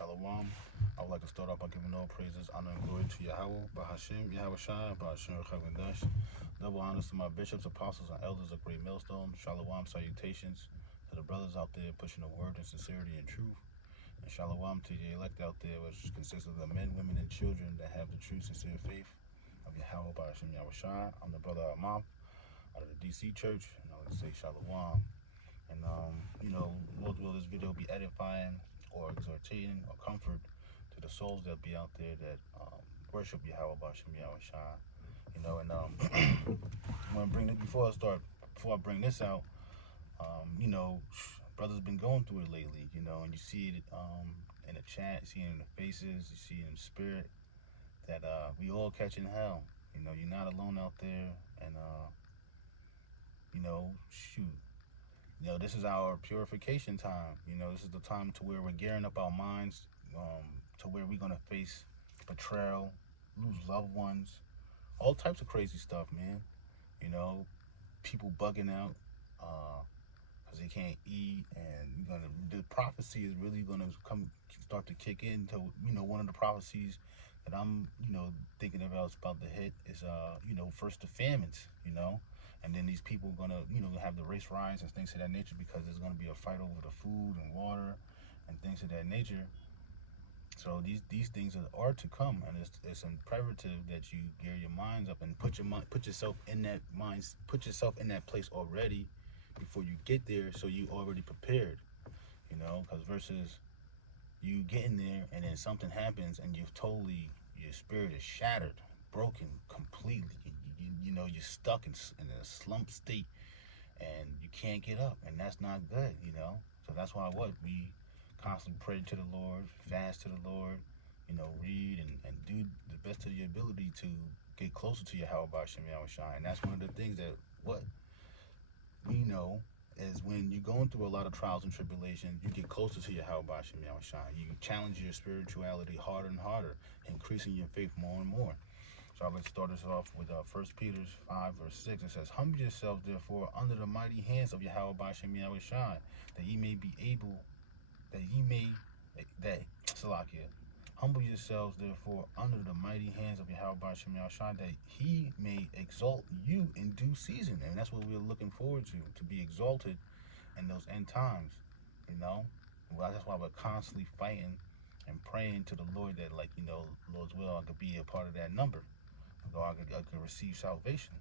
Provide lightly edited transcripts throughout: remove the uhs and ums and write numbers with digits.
Shalom. I would like to start off by giving all praises, honor, and glory to Yahweh, Bahashim, Yahweh Shai, Bahashim, Chagadash. Double honors to my bishops, apostles, and elders of Great Millstone. Shalom, salutations to the brothers out there pushing the word in sincerity and truth. And shalom to the elect out there, which consists of the men, women, and children that have the true, sincere faith of Yahweh, Bahashim, Yahweh Shai. I'm the brother Amam out of the DC Church, and I would say shalom. And, Lord will this video be edifying or exhortating or comfort to the souls that be out there that worship Yahweh, Bashem, Yahweh Shai. I'm going to bring this, before I bring this out, brothers been going through it lately, and you see it in the chat, you see it in the faces, you see it in the spirit, that we all catching hell. You're not alone out there, and, shoot. This is our purification time. This is the time to where we're gearing up our minds to where we're going to face betrayal, lose loved ones, all types of crazy stuff, man. People bugging out because they can't eat, and the prophecy is really going to start to kick in. To one of the prophecies that I'm thinking about is about to hit is first the famines, and then these people are gonna have the race riots and things of that nature, because there's gonna be a fight over the food and water and things of that nature. So these things are to come, and it's imperative that you gear your minds up and put yourself in that place already before you get there, so you already prepared. Because versus you getting there and then something happens and your spirit is shattered, broken completely. You're stuck in a slump state, and you can't get up, and that's not good. So that's why we constantly pray to the Lord, fast to the Lord, read and do the best of your ability to get closer to Yahweh Bashem Yahweh Shai. And that's one of the things that what we know is, when you're going through a lot of trials and tribulations, you get closer to Yahweh Bashem Yahweh Shai. You challenge your spirituality harder and harder, increasing your faith more and more. So I would start us off with 1 Peter 5 verse 6. It says, "Humble yourselves therefore under the mighty hands of Yahweh Bashem Yahweh Shai, that ye may be able, Salakia. Humble yourselves therefore under the mighty hands of Yahweh Bashem Yahweh Shai, that he may exalt you in due season." And that's what we're looking forward to be exalted in those end times. Well, that's why we're constantly fighting and praying to the Lord that, Lord's will, I could be a part of that number. I could receive salvation.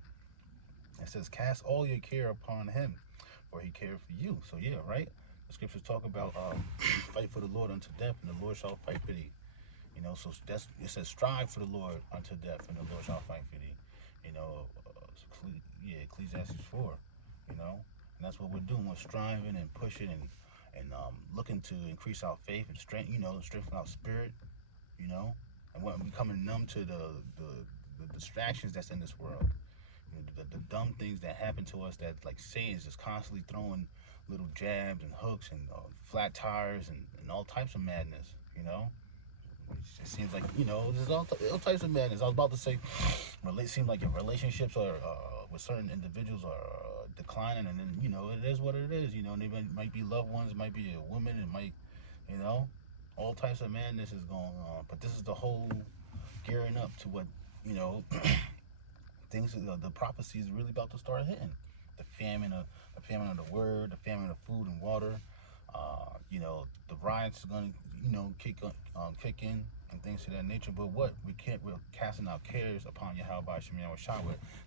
It says, "Cast all your care upon him, for he cared for you." So yeah, right? The scriptures talk about fight for the Lord unto death, and the Lord shall fight for thee. So it says, "Strive for the Lord unto death, and the Lord shall fight for thee." Ecclesiastes 4. And that's what we're doing. We're striving and pushing and looking to increase our faith and strengthen our spirit. And we're becoming numb to the distractions that's in this world. The dumb things that happen to us, that like Satan's just constantly throwing little jabs and hooks and flat tires and all types of madness. It seems like there's all types of madness. I was about to say, it seems like your relationships are with certain individuals are declining, and then it is what it is. And they might be loved ones, it might be a woman, it might all types of madness is going on. But this is the whole gearing up to what things. The prophecy is really about to start hitting. The famine of the word, the famine of food and water. The riots are going to kick in and things of that nature. But we're casting our cares upon Yahweh Bashem Yahweh Shai.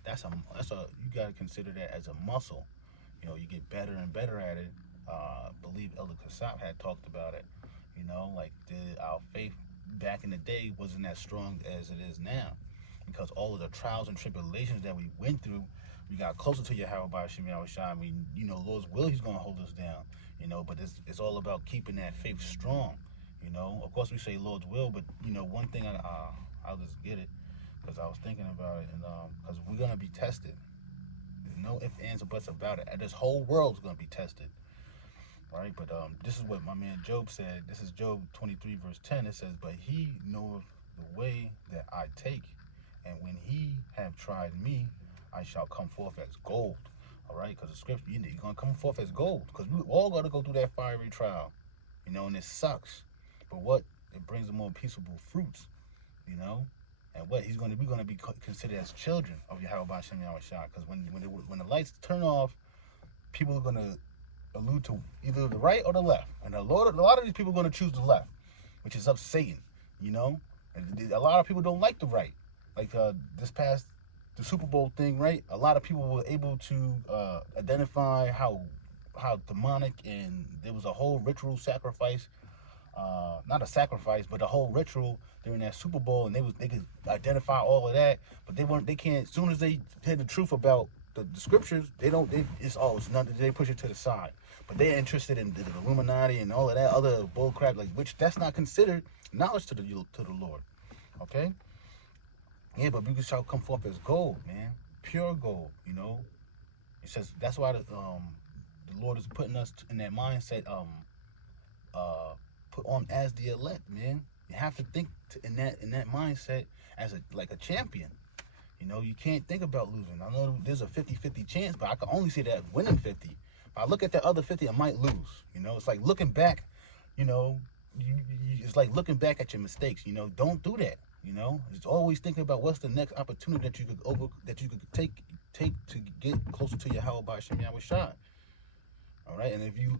That's you got to consider that as a muscle. You get better and better at it. I believe Elder Kasab had talked about it. Our faith back in the day wasn't as strong as it is now, because all of the trials and tribulations that we went through, we got closer to Yahweh Bashem Yahweh Shai. I mean, Lord's will, he's going to hold us down, but it's all about keeping that faith strong. Of course we say Lord's will, but one thing I'll just get it, because I was thinking about it, and because we're going to be tested. There's no ifs, ands, or buts about it. And this whole world's going to be tested. Right? But this is what my man Job said. This is Job 23 verse 10. It says, "But he knoweth the way that I take, and when he have tried me, I shall come forth as gold." All right? Because the scripture, you're going to come forth as gold, because we all got to go through that fiery trial. And it sucks. But what it brings the more peaceable fruits, you know. And what we're going to be considered as children of Yahweh Shem Yahweh Shah. Because when the lights turn off, people are going to allude to either the right or the left. And a lot of these people are going to choose the left, which is of Satan, you know. And a lot of people don't like the right. Like this past the Super Bowl thing, right? A lot of people were able to identify how demonic, and there was a whole ritual sacrifice, not a sacrifice, but a whole ritual during that Super Bowl, and they could identify all of that, but they can't. As soon as they hear the truth about the scriptures, it's nothing. They push it to the side, but they're interested in the Illuminati and all of that other bull crap, like which that's not considered knowledge to the Lord. Okay, yeah, but we shall come forth as gold, man, pure gold. You know, it says that's why the Lord is putting us in that mindset. Uh, put on as the elect, man. You have to think in that mindset as a champion. You know, you can't think about losing. I know there's a 50-50 chance, but I can only see that winning 50. If I look at that other 50, I might lose. You know, it's like looking back. You know, it's like looking back at your mistakes. You know, don't do that. You know, it's always thinking about what's the next opportunity that you could take to get closer to your Yahweh Shem Yahweh Shai. All right, and if you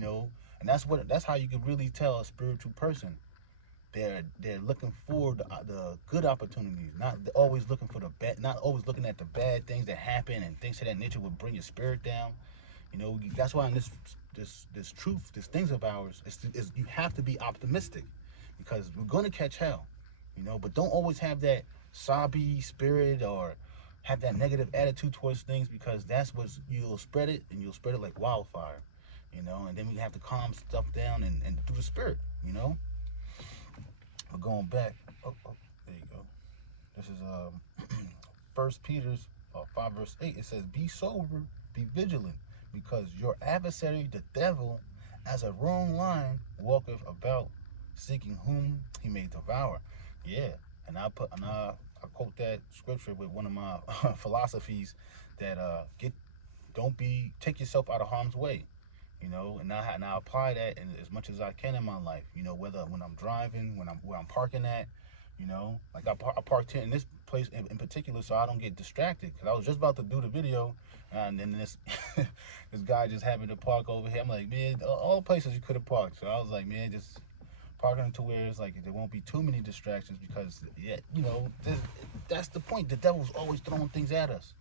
know, and that's how you can really tell a spiritual person. They're looking for the good opportunities, not always looking for the bad, not always looking at the bad things that happen and things of that nature would bring your spirit down. You know, that's why in this truth, this things of ours, is you have to be optimistic, because we're gonna catch hell. You know, but don't always have that sobby spirit or have that negative attitude towards things, because that's what you'll spread it, and you'll spread it like wildfire. You know, and then we have to calm stuff down and through the spirit. You know, but going back, there you go. This is First Peter's 5 verse 8. It says, "Be sober, be vigilant, because your adversary, the devil, as a roaring lion, walketh about, seeking whom he may devour." Yeah, and I quote that scripture with one of my philosophies that take yourself out of harm's way. You know, and I apply that as much as I can in my life. You know, whether when I'm driving, where I'm parking at. You know, like I parked here in this place in particular, so I don't get distracted. Cause I was just about to do the video, and then this this guy just happened to park over here. I'm like, man, all the places you could have parked. So I was like, man, just parking to where it's like there won't be too many distractions, because yeah, you know, that's the point. The devil's always throwing things at us.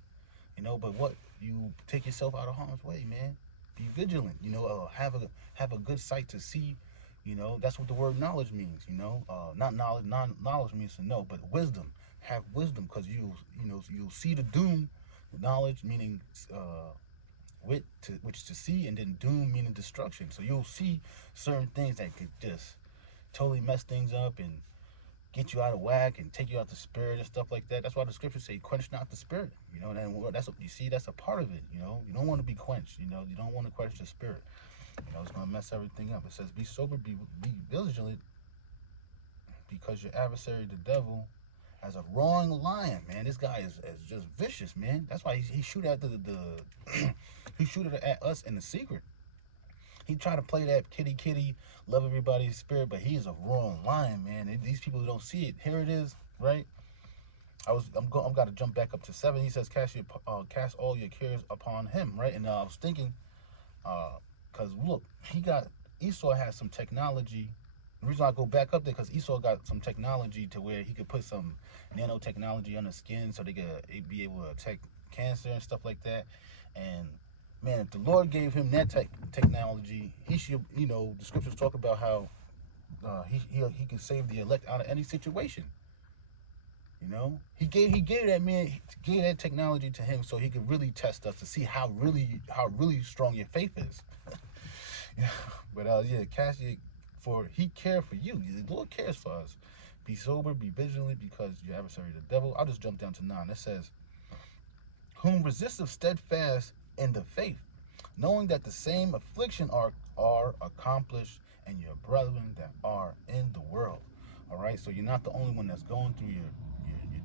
You know, but what you take yourself out of harm's way, man. Be vigilant. You know, have a good sight to see. You know, that's what the word knowledge means. You know, not knowledge. Knowledge means to know, but wisdom. Have wisdom, because you'll see the doom. Knowledge meaning which to see, and then doom meaning destruction. So you'll see certain things that could just totally mess things up and get you out of whack and take you out the spirit and stuff like that. That's why the scriptures say, "Quench not the spirit." You know, and that's what you see. That's a part of it. You know, you don't want to be quenched. You know, you don't want to quench the spirit. You know, it's gonna mess everything up. It says, "Be sober, be vigilant, because your adversary, the devil, as a roaring lion." Man, this guy is just vicious, man. That's why he shoot at the he shoot at us in the secret. He tried to play that kitty, love everybody's spirit, but he is a roaring lion, man. And these people who don't see it, here it is, right? I'm got to jump back up to 7. He says, cast all your cares upon him, right? And I was thinking, because look, Esau has some technology. The reason I go back up there, because Esau got some technology to where he could put some nanotechnology on the skin, so they could be able to attack cancer and stuff like that. And man, if the Lord gave him that technology, he should, you know, the scriptures talk about how he can save the elect out of any situation. You know, he gave that technology to him, so he could really test us to see how really strong your faith is. Yeah, but yeah, Cassie, for he cared for you. The Lord cares for us. Be sober, be vigilant, because your adversary, the devil. I'll just jump down to 9. It says, "Whom resisteth steadfast in the faith, knowing that the same affliction are accomplished in your brethren that are in the world." All right, so you're not the only one that's going through your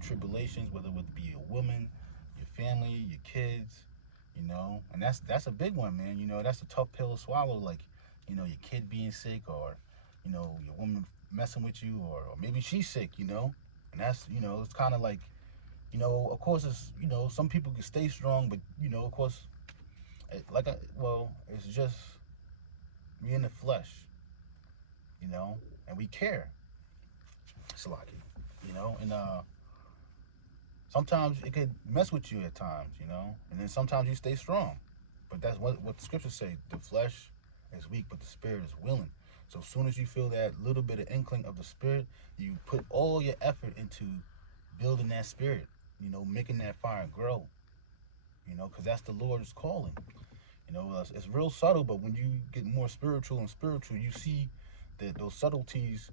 tribulations, whether it be a woman, your family, your kids, you know, and that's a big one, man. You know, that's a tough pill to swallow. Like, you know, your kid being sick, or you know, your woman messing with you, or maybe she's sick, and that's, it's kind of like, of course, it's, some people can stay strong, but, of course, it's just we in the flesh, you know, and we care. It's like, and sometimes it could mess with you at times, and then sometimes you stay strong. But that's what the scriptures say. The flesh is weak, but the spirit is willing. So as soon as you feel that little bit of inkling of the spirit, you put all your effort into building that spirit, making that fire grow, because that's the Lord's calling. It's real subtle, but when you get more spiritual and spiritual, you see that those subtleties,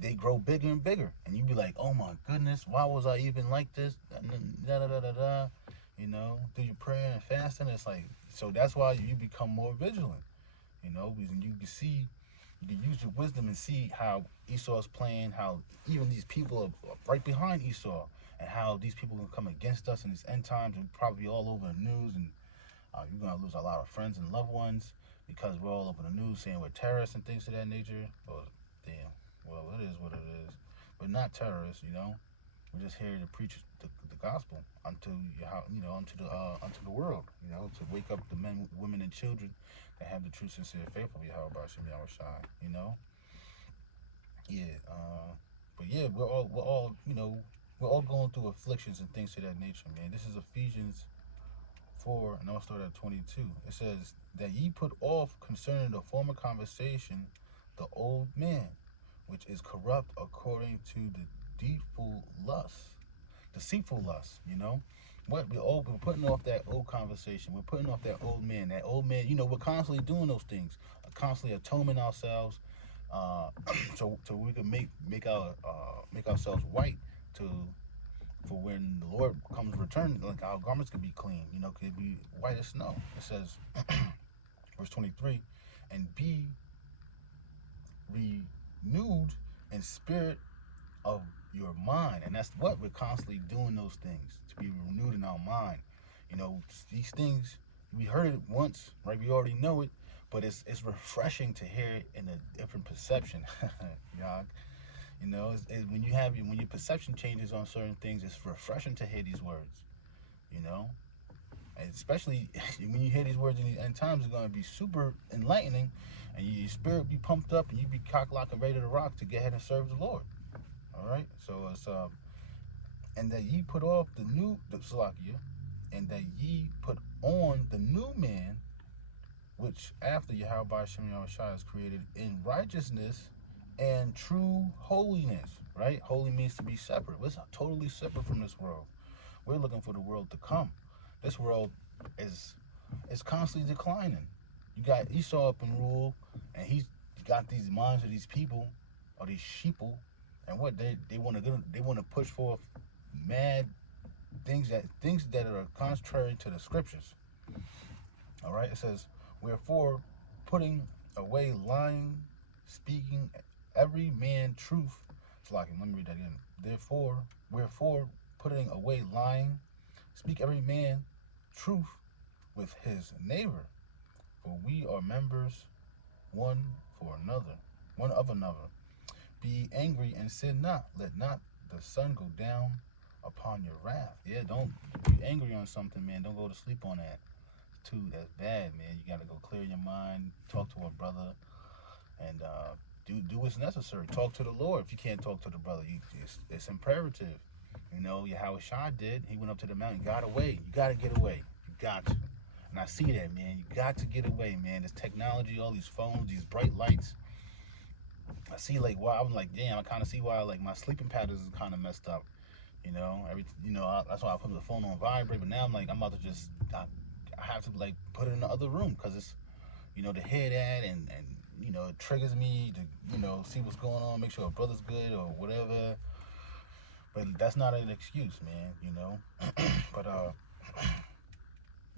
they grow bigger and bigger, and you be like, oh my goodness, why was I even like this? Da da da da da. Through your prayer and fasting, it's like, so that's why you become more vigilant. Because you can see, you can use your wisdom and see how Esau's playing, how even these people are right behind Esau, and how these people can come against us in these end times and probably all over the news, and you're going to lose a lot of friends and loved ones because we're all over the news saying we're terrorists and things of that nature. Well, damn. Well, it is what it is. But not terrorists, We're just here to preach the gospel unto the world, to wake up the men, women, and children that have the true, sincere faith of Yahweh Shem Yahushai, Yeah. But yeah, we're all going through afflictions and things of that nature, man. This is Ephesians 4, and I'll start at 22. It says, that ye put off concerning the former conversation the old man, which is corrupt according to the deceitful lust, we're putting off that old conversation. We're putting off that old man. That old man, we're constantly doing those things, constantly atoning ourselves, so we can make ourselves white to for when the Lord comes return, like our garments could be clean, could be white as snow. It says, verse 23, and be renewed in spirit of your mind. And that's what we're constantly doing, those things, to be renewed in our mind. These things, we heard it once, right? We already know it, but it's refreshing to hear it in a different perception. Yeah. When your perception changes on certain things, it's refreshing to hear these words. And especially when you hear these words in these end times, it's going to be super enlightening, and your spirit be pumped up, and you be cock locked and ready to rock to get ahead and serve the Lord. All right. So it's and that ye put off the Salakia, and that ye put on the new man, which after Yahweh Shem Yahushua is created in righteousness and true holiness, right? Holy means to be separate. We're totally separate from this world. We're looking for the world to come. This world is constantly declining. You got Esau up in rule, and he's got these minds of these people, or these sheeple, and what they want to push forth mad things that are contrary to the scriptures. All right, it says, wherefore, putting away lying, speaking every man truth. It's like, let me read that again. Wherefore, putting away lying, speak every man truth with his neighbor, for we are members one of another. Be angry and sin not. Let not the sun go down upon your wrath. Yeah, don't be angry on something, man. Don't go to sleep on that. That's bad, man. You gotta go clear your mind, talk to a brother, and do what's necessary. Talk to the Lord. If you can't talk to the brother, it's imperative. Yahweh Shai did. He went up to the mountain, got away. You gotta get away. You got to. And I see that, man. You got to get away, man. This technology, all these phones, these bright lights. I see, I'm like, damn. I kind of see why, my sleeping patterns is kind of messed up. That's why I put the phone on vibrate. But now I'm about to just, I have to put it in the other room because it's, to hear that and it triggers me to see what's going on, make sure a brother's good or whatever. But that's not an excuse, man. But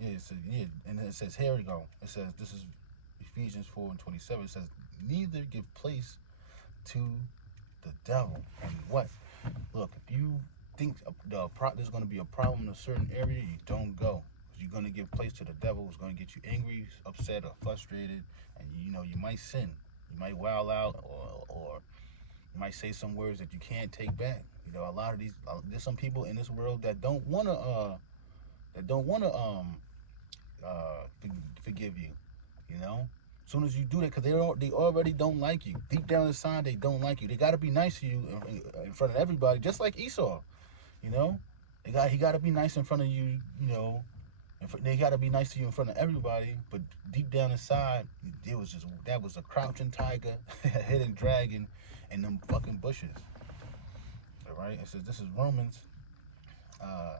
yeah, and then it says, here we go. It says, this is Ephesians 4:27. It says, neither give place to the devil. And what? Look, if you think there's going to be a problem in a certain area, you don't go. You're going to give place to the devil. Who's going to get you angry, upset, or frustrated, and you might sin. You might wild out, or you might say some words that you can't take back. You know, a lot of these, there's some people in this world that don't wanna, forgive you. You know, as soon as you do that, because they already don't like you. Deep down inside, they don't like you. They gotta be nice to you in front of everybody, just like Esau. You know, he gotta be nice in front of you. You know, they gotta be nice to you in front of everybody. But deep down inside, it was just that was a crouching tiger, a hidden dragon, in them fucking bushes. All right, it says this is Romans. Uh,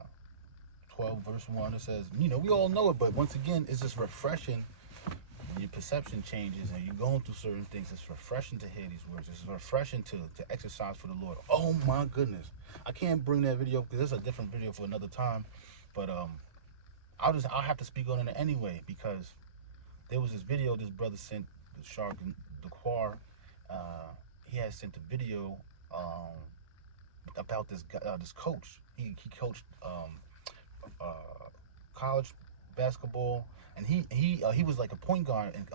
12 verse 1. It says, you know, we all know it, but once again, it's just refreshing when your perception changes and you're going through certain things. It's refreshing to hear these words. It's refreshing to exercise for the Lord. Oh my goodness, I can't bring that video because it's a different video for another time, but I'll have to speak on it anyway, because there was this video this brother sent, the Shark the Quar. He had sent a video about this coach. He coached uh, college basketball, and he was like a point guard in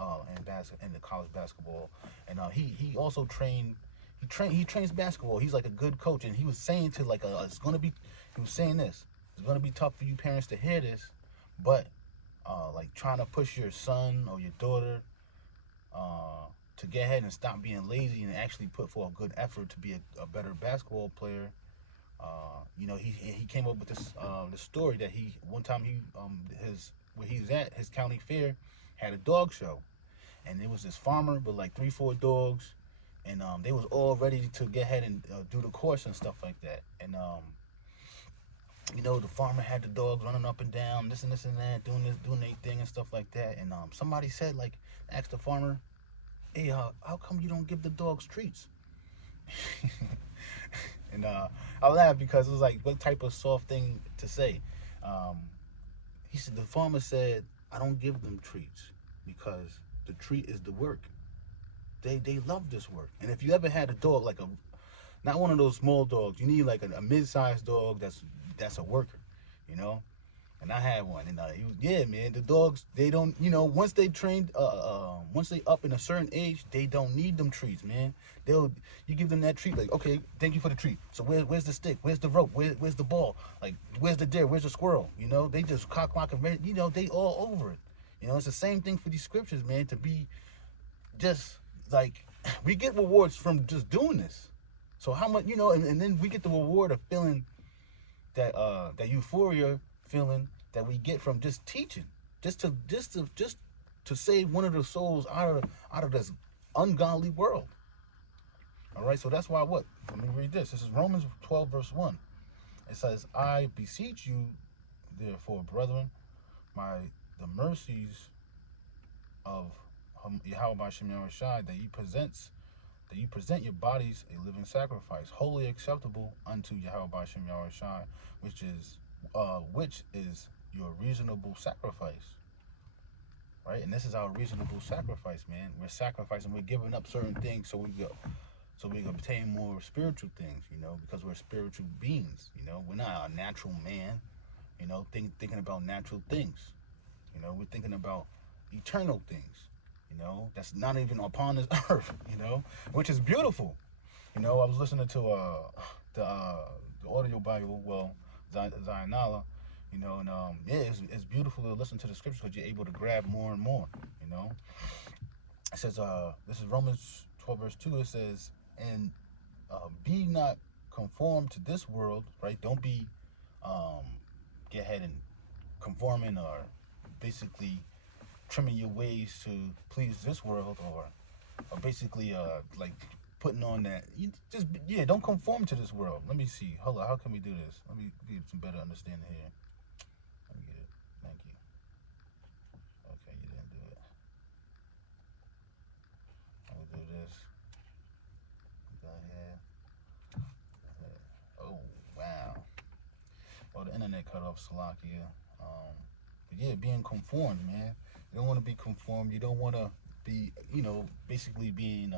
the college basketball, and he also he trains basketball. He's like a good coach, and he was saying to it's gonna be, he was saying this, it's gonna be tough for you parents to hear this, but like trying to push your son or your daughter to get ahead and stop being lazy and actually put forth a good effort to be a better basketball player. You know, he came up with this story that he one time his where he's at, his county fair had a dog show, and it was this farmer with like 3-4 dogs, and they was all ready to get ahead and do the course and stuff like that. And you know, the farmer had the dogs running up and down, this and this and that, doing their thing and stuff like that. And somebody said, like, asked the farmer, hey, how come you don't give the dogs treats? And I laughed because it was like, what type of soft thing to say? He said, the farmer said, I don't give them treats because the treat is the work. They love this work. And if you ever had a dog, like not one of those small dogs, you need like a mid-sized dog that's a worker, you know. And I had one, and yeah, man, the dogs, they don't, you know, once they trained, once they up in a certain age, they don't need them treats, man. You give them that treat, like, okay, thank you for the treat. So where's the stick? Where's the rope? Where's the ball? Like, where's the deer? Where's the squirrel? You know, they just cock, rock, and ready, you know, they all over it. You know, it's the same thing for these scriptures, man, to be just, like, we get rewards from just doing this. So how much, you know, and then we get the reward of feeling that euphoria feeling that we get from just teaching, just to save one of the souls out of this ungodly world. All right, so that's why what? Let me read this. This is Romans 12 verse 1. It says, I beseech you, therefore, brethren, by the mercies of Yahweh Hashem Yahushai, that you present your bodies a living sacrifice, wholly acceptable unto Yahweh Hashem Yahushai, which is your reasonable sacrifice. Right? And this is our reasonable sacrifice, man. We're sacrificing, we're giving up certain things so we can obtain more spiritual things, you know, because we're spiritual beings, you know. We're not a natural man, you know, thinking about natural things. You know, we're thinking about eternal things, you know, that's not even upon this earth, you know, which is beautiful. You know, I was listening to the audio Bible, well, Zionala, you know, and yeah, it's beautiful to listen to the scriptures because you're able to grab more and more, you know. It says, this is Romans 12 verse 2, it says, and be not conformed to this world, right? Don't be, get ahead and conforming or basically trimming your ways to please this world, or basically like putting on that, you just, yeah, don't conform to this world. Let me see, hold on, how can we do this? Let me get some better understanding here. Let me get it. Thank you. Okay, you didn't do it. Let me do this. Go ahead. Oh wow. Oh, the internet cut off, Salakia. But yeah, being conformed, man. You don't want to be conformed. You don't want to be, you know, basically being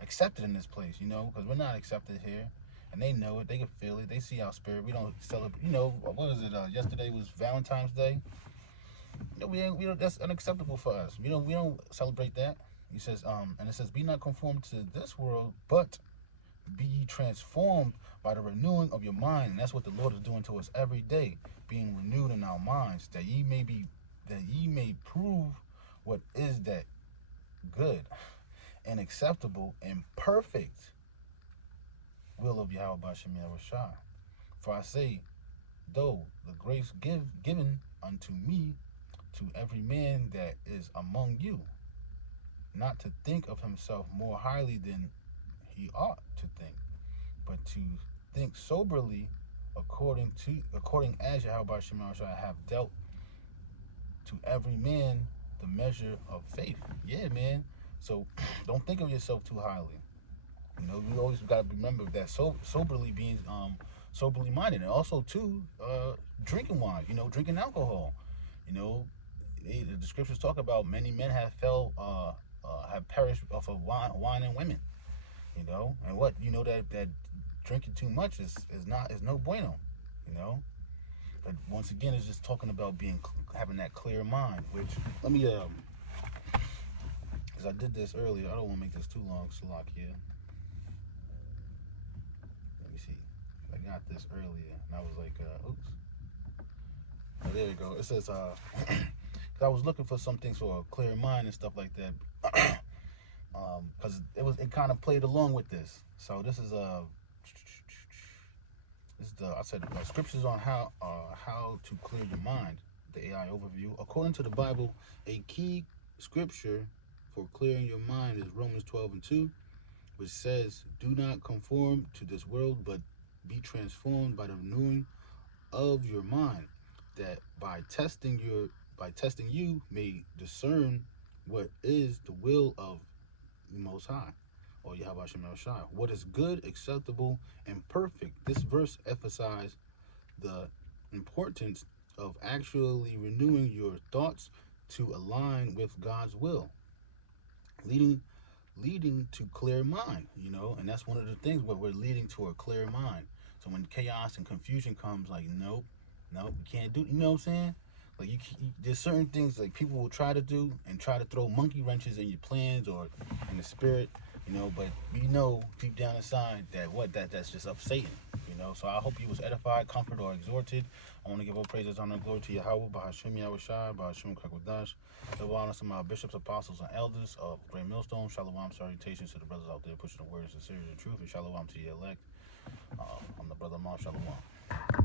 accepted in this place, you know, because we're not accepted here. And they know it. They can feel it. They see our spirit. We don't celebrate, you know, what was it? Yesterday was Valentine's Day. You know, we don't, that's unacceptable for us. We don't celebrate that. He says, and it says, be not conformed to this world, but be ye transformed by the renewing of your mind. And that's what the Lord is doing to us every day, being renewed in our minds, that ye may prove what is that good and acceptable and perfect will of Yahweh Bashem Yahushua. For I say, though the grace given unto me, to every man that is among you, not to think of himself more highly than he ought to think, but to think soberly, according as Yahweh Shemashah have dealt to every man the measure of faith. Yeah, man. So don't think of yourself too highly. You know, you always got to remember that soberly being soberly minded, and also too drinking wine. You know, drinking alcohol. You know, the scriptures talk about many men have perished off of wine and women. You know, and what you know that drinking too much is no bueno. You know, but once again, it's just talking about having that clear mind. Which let me because I did this earlier. I don't want to make this too long, Salakia. Let me see. I got this earlier, and I was like, oops. Oh, there you go. It says, I was looking for some things for a clear mind and stuff like that, because it kind of played along with this. So this is I said scriptures on how to clear your mind. The AI overview. According to the Bible, a key scripture for clearing your mind is Romans 12:2, which says, "Do not conform to this world, but be transformed by the renewing of your mind, that by testing you may discern what is the will of the Most High, or Yahweh Shem Shai, what is good, acceptable, and perfect." This verse emphasizes the importance of actually renewing your thoughts to align with God's will, leading to clear mind, you know, and that's one of the things where we're leading to a clear mind. So when chaos and confusion comes, like, nope, we can't do, you know what I'm saying? Like there's certain things like people will try to do and try to throw monkey wrenches in your plans or in the spirit, you know, but we know deep down inside that's just of Satan, you know. So I hope you was edified, comforted, or exhorted. I want to give all praises, honor, and glory to Yahweh, Bahashim Yahushai, Bahashim Kakwadash. Double honor to my bishops, apostles, and elders of Great Millstone. Shalom, salutations to the brothers out there pushing the words of sincerity and truth, and shalom to the elect. I'm the brother Mar. Shalom.